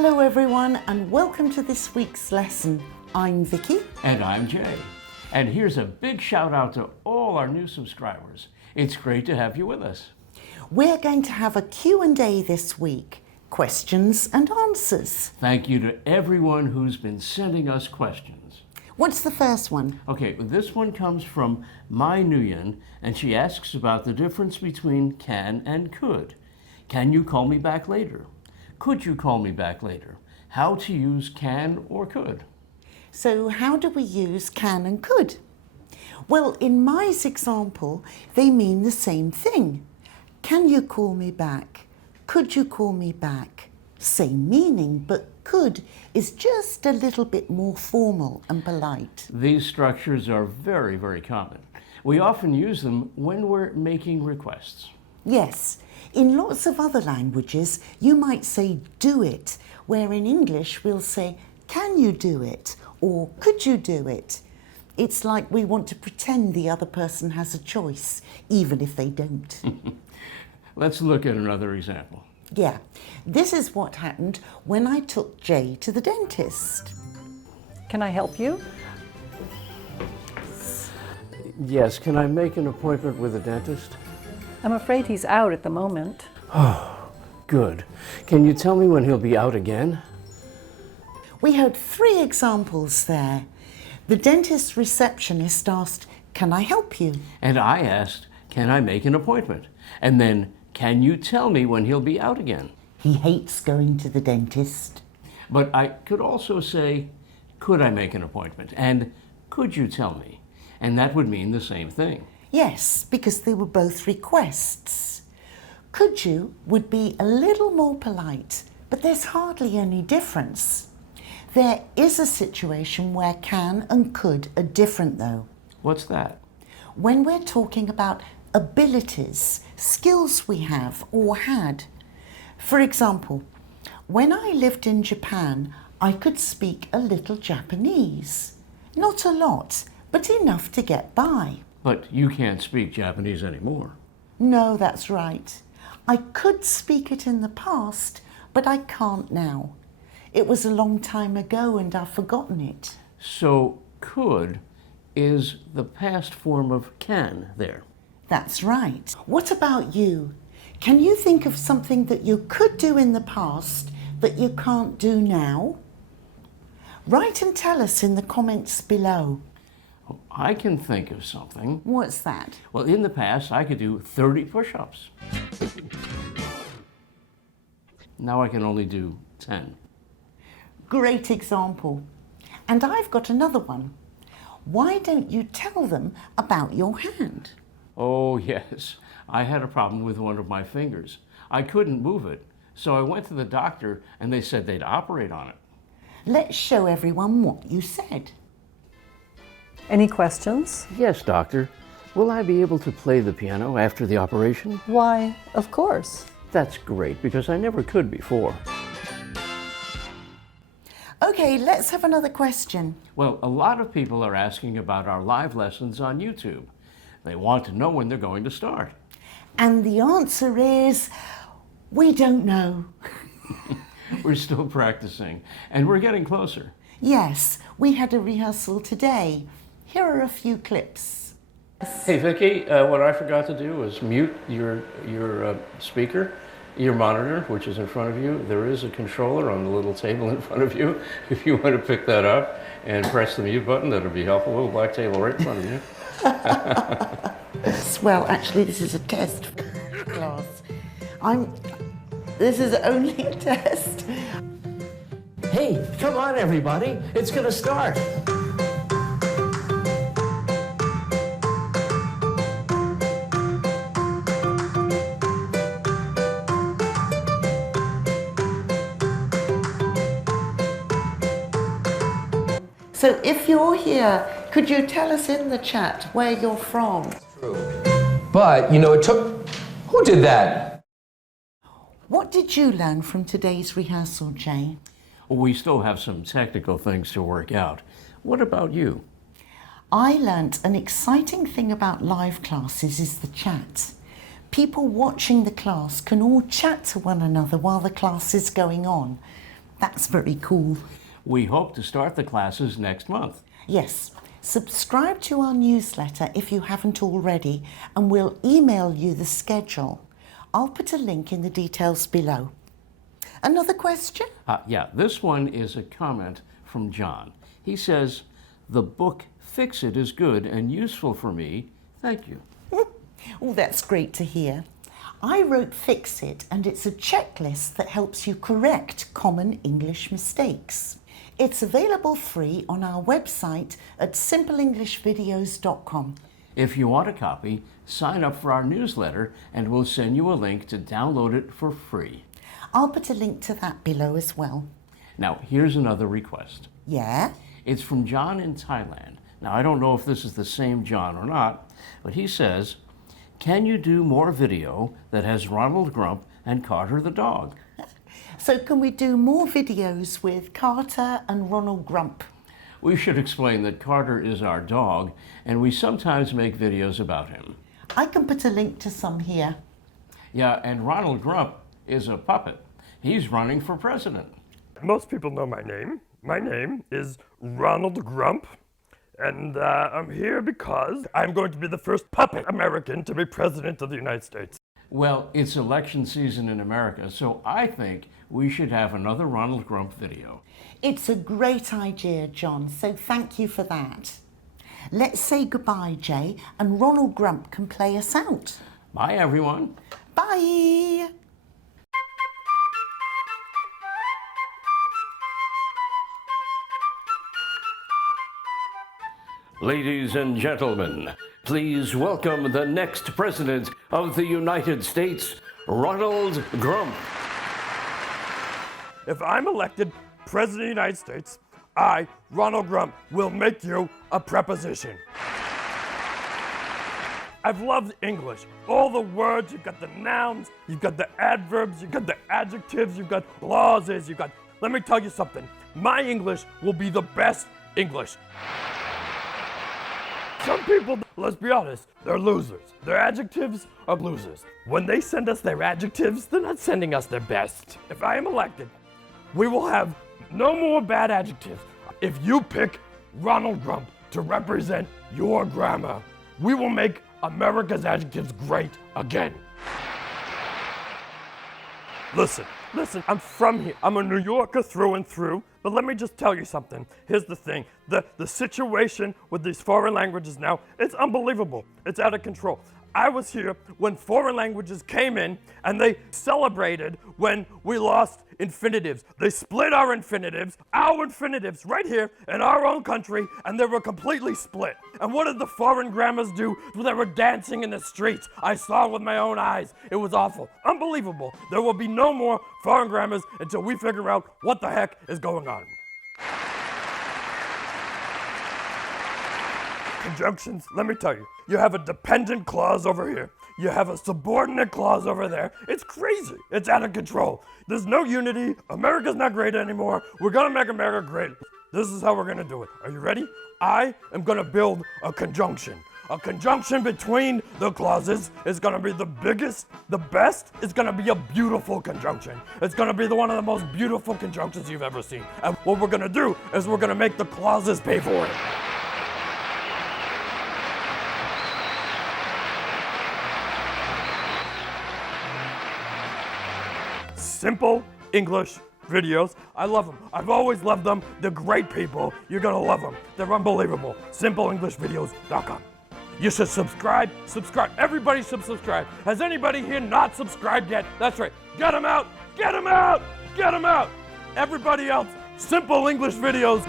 Hello everyone and welcome to this week's lesson. I'm Vicky. And I'm Jay. And here's a big shout out to all our new subscribers. It's great to have you with us. We're going to have a Q&A this week. Questions and answers. Thank you to everyone who's been sending us questions. What's the first one? Okay, this one comes from Mai Nguyen, and she asks about the difference between can and could. Can you call me back later? Could you call me back later? How to use can or could? So how do we use can and could? Well, in Mai's example, they mean the same thing. Can you call me back? Could you call me back? Same meaning, but could is just a little bit more formal and polite. These structures are very, very common. We often use them when we're making requests. Yes, in lots of other languages, you might say do it, where in English we'll say, can you do it? Or could you do it? It's like we want to pretend the other person has a choice, even if they don't. Let's look at another example. Yeah, this is what happened when I took Jay to the dentist. Can I help you? Yes, can I make an appointment with a dentist? I'm afraid he's out at the moment. Oh, good. Can you tell me when he'll be out again? We heard 3 examples there. The dentist receptionist asked, can I help you? And I asked, can I make an appointment? And then, can you tell me when he'll be out again? He hates going to the dentist. But I could also say, could I make an appointment? And could you tell me? And that would mean the same thing. Yes, because they were both requests. Could you would be a little more polite, but there's hardly any difference. There is a situation where can and could are different though. What's that? When we're talking about abilities, skills we have or had. For example, when I lived in Japan, I could speak a little Japanese. Not a lot, but enough to get by. But you can't speak Japanese anymore. No, that's right. I could speak it in the past, but I can't now. It was a long time ago and I've forgotten it. So could is the past form of can there. That's right. What about you? Can you think of something that you could do in the past that you can't do now? Write and tell us in the comments below. I can think of something. What's that? Well, in the past, I could do 30 push-ups. Now I can only do 10. Great example. And I've got another one. Why don't you tell them about your hand? Oh, yes. I had a problem with one of my fingers. I couldn't move it, so I went to the doctor and they said they'd operate on it. Let's show everyone what you said. Any questions? Yes, doctor. Will I be able to play the piano after the operation? Why, of course. That's great, because I never could before. Okay, let's have another question. Well, a lot of people are asking about our live lessons on YouTube. They want to know when they're going to start. And the answer is, we don't know. We're still practicing, and we're getting closer. Yes, we had a rehearsal today. Here are a few clips. Hey, Vicky, what I forgot to do was mute your speaker, your monitor, which is in front of you. There is a controller on the little table in front of you. If you want to pick that up and press the mute button, that'll be helpful. A little black table right in front of you. Well, actually, this is a test class. This is only a test. Hey, come on, everybody. It's going to start. So if you're here, could you tell us in the chat where you're from? True. But, you know, who did that? What did you learn from today's rehearsal, Jay? Well, we still have some technical things to work out. What about you? I learnt an exciting thing about live classes is the chat. People watching the class can all chat to one another while the class is going on. That's very cool. We hope to start the classes next month. Yes, subscribe to our newsletter if you haven't already, and we'll email you the schedule. I'll put a link in the details below. Another question? Yeah, this one is a comment from John. He says, "The book Fix It is good and useful for me. Thank you." Oh, that's great to hear. I wrote Fix It, and it's a checklist that helps you correct common English mistakes. It's available free on our website at simpleenglishvideos.com. If you want a copy, sign up for our newsletter and we'll send you a link to download it for free. I'll put a link to that below as well. Now, here's another request. Yeah? It's from John in Thailand. Now, I don't know if this is the same John or not, but he says, "Can you do more video that has Ronald Grump and Carter the dog?" So can we do more videos with Carter and Ronald Grump? We should explain that Carter is our dog, and we sometimes make videos about him. I can put a link to some here. Yeah, and Ronald Grump is a puppet. He's running for president. Most people know my name. My name is Ronald Grump, and I'm here because I'm going to be the first puppet American to be president of the United States. Well, it's election season in America, so I think we should have another Ronald Grump video. It's a great idea, John, so thank you for that. Let's say goodbye, Jay, and Ronald Grump can play us out. Bye, everyone. Bye! Ladies and gentlemen, please welcome the next President of the United States, Ronald Grump. If I'm elected President of the United States, I, Ronald Grump, will make you a preposition. I've loved English. All the words, you've got the nouns, you've got the adverbs, you've got the adjectives, you've got clauses, you've got... Let me tell you something. My English will be the best English. Some people, let's be honest, they're losers. Their adjectives are losers. When they send us their adjectives, they're not sending us their best. If I am elected, we will have no more bad adjectives. If you pick Ronald Grump to represent your grammar, we will make America's adjectives great again. Listen, I'm from here. I'm a New Yorker through and through, but let me just tell you something. Here's the thing. The situation with these foreign languages now, it's unbelievable. It's out of control. I was here when foreign languages came in and they celebrated when we lost infinitives. They split our infinitives right here in our own country, and they were completely split. And what did the foreign grammars do? They were dancing in the streets. I saw it with my own eyes. It was awful. Unbelievable. There will be no more foreign grammars until we figure out what the heck is going on. Conjunctions, let me tell you. You have a dependent clause over here. You have a subordinate clause over there. It's crazy. It's out of control. There's no unity. America's not great anymore. We're gonna make America great. This is how we're gonna do it. Are you ready? I am gonna build a conjunction. A conjunction between the clauses is gonna be the biggest, the best. It's gonna be a beautiful conjunction. It's gonna be one of the most beautiful conjunctions you've ever seen. And what we're gonna do is we're gonna make the clauses pay for it. Simple English videos. I love them. I've always loved them. They're great people. You're gonna love them. They're unbelievable. SimpleEnglishVideos.com. You should subscribe. Subscribe. Everybody should subscribe. Has anybody here not subscribed yet? That's right. Get them out. Get them out. Get them out. Everybody else, Simple English Videos.